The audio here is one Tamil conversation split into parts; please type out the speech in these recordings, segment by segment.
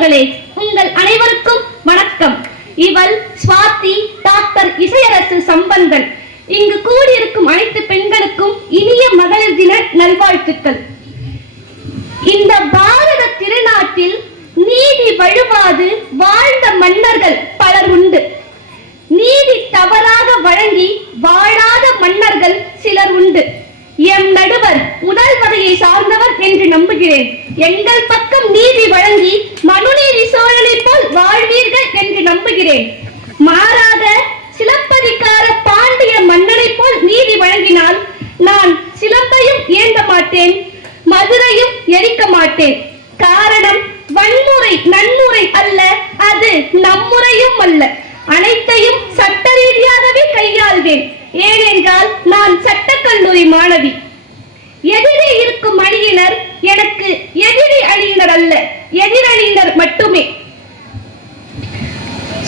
பெரியோர்களே, உங்கள் அனைவருக்கும் வணக்கம். இவள் சுவாதி டாக்டர் இசையரசு சம்பந்தன். இங்கு கூடியிருக்கும் அனைத்து பெண்களுக்கும் இனிய மகளிர் தின நல்வாழ்த்துக்கள். இந்த பாரத திருநாட்டில் நீதி வழுவாது வாழ்ந்த மன்னர்கள் பலர் உண்டு. நீதி தவறாக வழங்கி வாழாத மன்னர்கள் சிலர் உண்டு. எம் நடுவர் முதல் வகையை சார்ந்தவர் என்று நம்புகிறேன். எங்கள் பக்கம் நீதி வழங்கி மனுநீதி சோழனை போல் வாழ்வீர்கள் என்று நம்புகிறேன். மாறாக சிலப்பதிகார பாண்டிய மன்னனை போல் நீதி வழங்கினால் நான் சிலம்பையும் ஏந்த மாட்டேன், மதுரையும் எரிக்க மாட்டேன். காரணம், வன்முறை நன்முறை அல்ல, அது நம்முறையும் அல்ல. அனைத்தையும் சட்ட ரீதியாகவே கையாள்வேன். ஏனென்றால் நான் சட்டக்கல்லூரி மாணவி. எதிரே இருக்கும் அணியினர் எனக்கு எதிரி அணியினர் அல்ல, எதிரணியினர் மட்டுமே.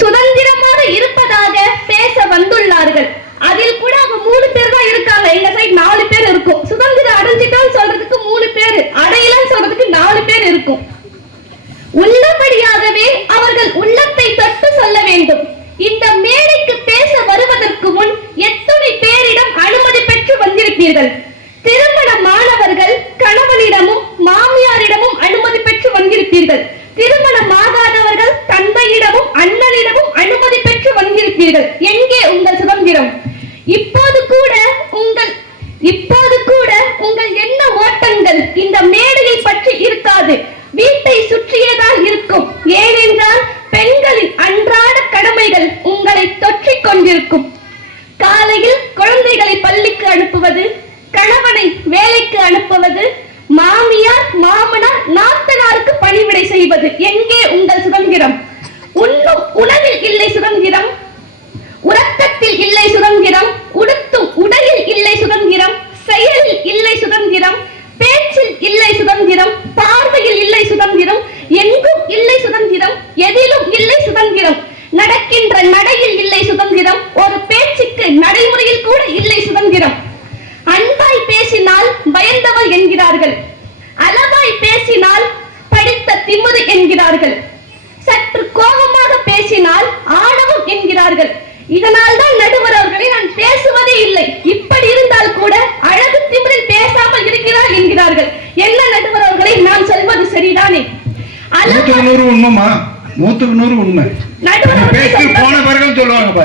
சுதந்திரமாக இருப்பதாக பேச வந்துள்ளார்கள். அதில் கூட அவங்க 3 பேர் தான் இருக்காங்க. எங்க சைடு 4 பேர் இருக்கும். சுதந்திரம் அடைஞ்சிட்டான்னு சொல்றதுக்கு 3 பேர், அடையலாம் சொல்றதுக்கு 4 பேர் இருக்கும். உள்ளபடியாகவே அவர்கள் உள்ளத்தை தொட்டு சொல்ல வேண்டும். இந்த மேடைக்கு பேச வருவதற்கு முன் எத்தனை பேரிடம் அனுமதி பெற்று வந்திருப்பீர்கள்? திருமணமானவர்கள் கணவனிடமும் மாமியாரிடமும் அனுமதி பெற்று வந்திருப்பீர்கள். திருமணமாகாதவர்கள் தந்தையிடமும் அண்ணனிடமும் அனுமதி பெற்று வந்திருப்பீர்கள். எங்கே உங்கள் சுதந்திரம்? இப்போது கூட உங்கள் எண்ண ஓட்டங்கள் இந்த மேடையை பற்றி இருக்காது, வீட்டை சுற்றியேதான் இருக்கும். ஏனென்றால் பெண்களின் அன்றாட கடமைகள் உங்களை தொற்றிக் கொண்டிருக்கும். காலையில் குழந்தைகளை பள்ளிக்கு அனுப்புவது, கணவனை வேலைக்கு அனுப்புவது, மாமியார் மாமனார் நாத்தனாருக்கு பணிவிடை செய்வது. எங்கே உங்கள் சுதந்திரம்? உண்ணும் உணவில் இல்லை சுதந்திரம், உறக்கத்தில் இல்லை சுதந்திரம், உடுத்தும் உடையில் இல்லை சுதந்திரம், செயலில் இல்லை சுதந்திரம், பேச்சில் இல்லை சுதந்திரம், பார்வையில் இல்லை சுதந்திரம், எங்கும் இல்லை சுதந்திரம், எதிலும் இல்லை சுதந்திரம், நடக்கின்ற நடையில் இல்லை சுதந்திரம், ஒரு பேச்சுக்கு நடைமுறையில் கூட இல்லை சுதந்திரம். அன்பாய் பேசினால் பயந்தவர் என்கிறார்கள், அளவாய் பேசினால் படித்த திமிரு என்கிறார்கள், சற்று கோபமாக பேசினால் ஆணவம் என்கிறார்கள். இதனால் தான் நடுவர் அவர்களை நான் பேசுவதே இல்லை, இப்படி இருந்தால் கூட அழகு திமிரில் பேசாமல் இருக்கிறார் என்கிறார்கள். என்ன நடுவர் அவர்களை நான் சொல்வது சரிதானே? 100 உண்மைமா? 100 உண்மை. பேசி போன பிறகு சொல்லுவாங்க,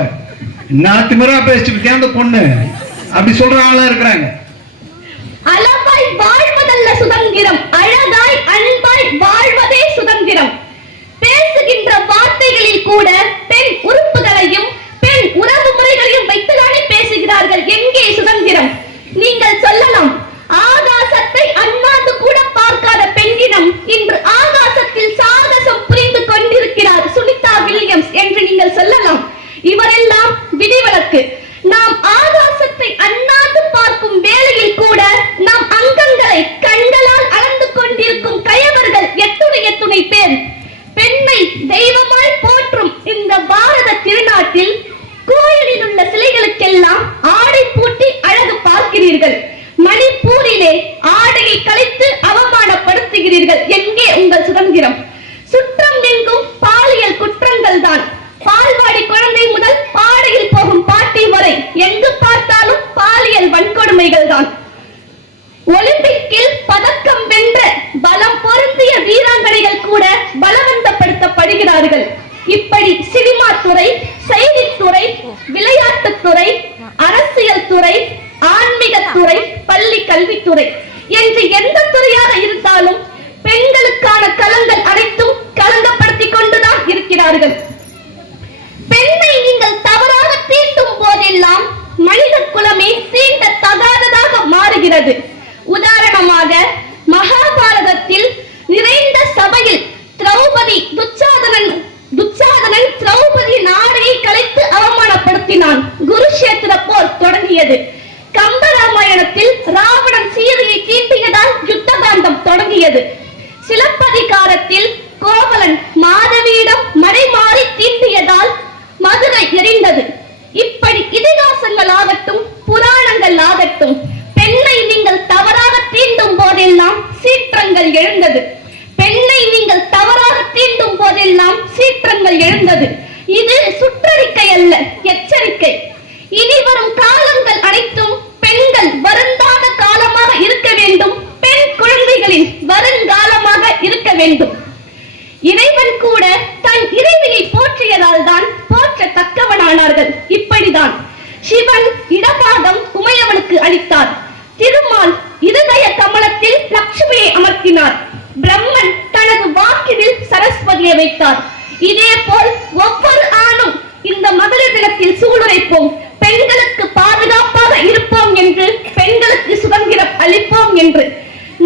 நான் திமிரா பேசிட்டு அந்த பொண்ணு அப்படி சொல்ற ஆளா இருக்கிறாங்க. அளவாய் வாழ்வதல்ல சுதந்திரம், அழகாய் அன்பாய் வாழ்வதே சுதந்திரம். பேசுகின்ற வார்த்தைகளில் கூட பெண் உறுப்புகளையும் பெண் உறவு முறைகளையும் வைத்துதானே பேசுகிறார்கள். எங்கே சுதந்திரம்? நீங்கள் சொல்லலாம், ஆகாசத்தை அண்ணாந்து கூட பார்க்காத பெண்ணிடம் இன்று ஆகாசத்தில் சாகசம் புரிந்து கொண்டிருக்கிறார் சுனிதா வில்லியம்ஸ் என்று நீங்கள் சொல்லலாம். இவரெல்லாம் விதிவிலக்கு. நாம் ஆகாசத்தை அண்ணாந்து பார்க்கும் வேளையில் கூட நாம் அங்கங்களை கண்களால் அளந்து கொண்டிருக்கும் கயவர்கள் எத்துணை பேர். பெண்ணை தெய்வமாய் போற்றும் இந்த பாரத திருநாட்டில் கோயிலில் உள்ள சிலைகளுக்கெல்லாம் ஆடை பூட்டி அழகு பார்க்கிறீர்கள். மணிப்பூரிலே ஆடையை கலைத்து அவமானப்படுத்துகிறீர்கள். எங்கே உங்கள் சுதந்திரம்? சுற்றம் எங்கும் பாலியல் குற்றங்கள் தான். பால்வாடி குழந்தை முதல் பாடையில் போகும் பாட்டி வரை எங்கு பார்த்தாலும் பாலியல் வன்கொடுமைகள் தான். ஒலிம்பிக்கில் பதக்கம் வென்ற பலம் பொருந்திய வீராங்கனைகள் கூட பலவந்தப்படுத்தப்படுகிறார்கள். இப்படி சினிமா துறை, செய்தித்துறை, விளையாட்டுத்துறை, அரசியல் துறை, ஆன்மீகத்துறை, பள்ளி கல்வித்துறை என்று எந்த துறையாக இருந்தாலும் பெண்களுக்கான களங்கள் அனைத்தும் களங்கப்படுத்திக் கொண்டுதான் இருக்கிறார்கள். பெண்ணை நீங்கள் தவறாக தீண்டும் போதெல்லாம் மனித குலமே தீண்ட தகாததாக மாறுகிறது. உதாரணமாக மகாபாரதத்தில் நிறைந்த சபையில் திரௌபதி துச்சாதனன் திரௌபதியின் ஆடையை கலைத்து அவமானப்படுத்தினான். குருஷேத்திர போர் தொடங்கியது. கம்பராமாயணத்தில் ராவணன் சீதையை தீண்டியதால் யுத்த காண்டம் தொடங்கியது. சிலப்பதிகாரத்தில் கோவலன் மாதவியிடம் மறைமாறி தீண்டியதால் மதுரை எரிந்தது. இப்படி இதிகாசங்கள் ஆகட்டும், புராணங்கள் ஆகட்டும், பெண்ணை நீங்கள் தவறாக தீண்டும் போதெல்லாம் சீற்றங்கள் எழுந்தது. பெண்ணை நீங்கள் தவறாக தீண்டும் வேண்டும். இறைவன் கூட தன் இறைவியை போற்றியதால் தான் போற்றத்தக்கவனானார்கள். இப்படிதான் சிவன் இடபாகம் உமையவனுக்கு அளித்தார். திருமால் இருதய கமலத்தில் லட்சுமியை அமர்த்தினார். பிரம்மன் தனது வாக்கினில் சரஸ்வதியை வைத்தார். இதே போல் ஒவ்வொரு ஆணும் இந்த மகளிர் தினத்தில் சூளுரைப்போம், பெண்களுக்கு பாதுகாப்பாக இருப்போம் என்று, பெண்களுக்கு சுதந்திரம் அளிப்போம் என்று.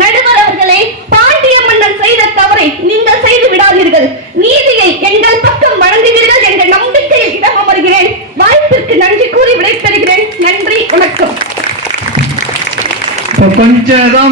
நடுவர் அவர்களே, பாண்டிய மன்னன் செய்த தவறை நீங்கள் செய்து விடாதீர்கள். நீதியை எங்கள் பக்கம் வழங்குவீர்கள் என்ற நம்பிக்கையில் இடம் அமர்கிறேன். வாய்ப்பிற்கு நன்றி கூறி விடைபெறுகிறேன். நன்றி, வணக்கம். கொஞ்சம்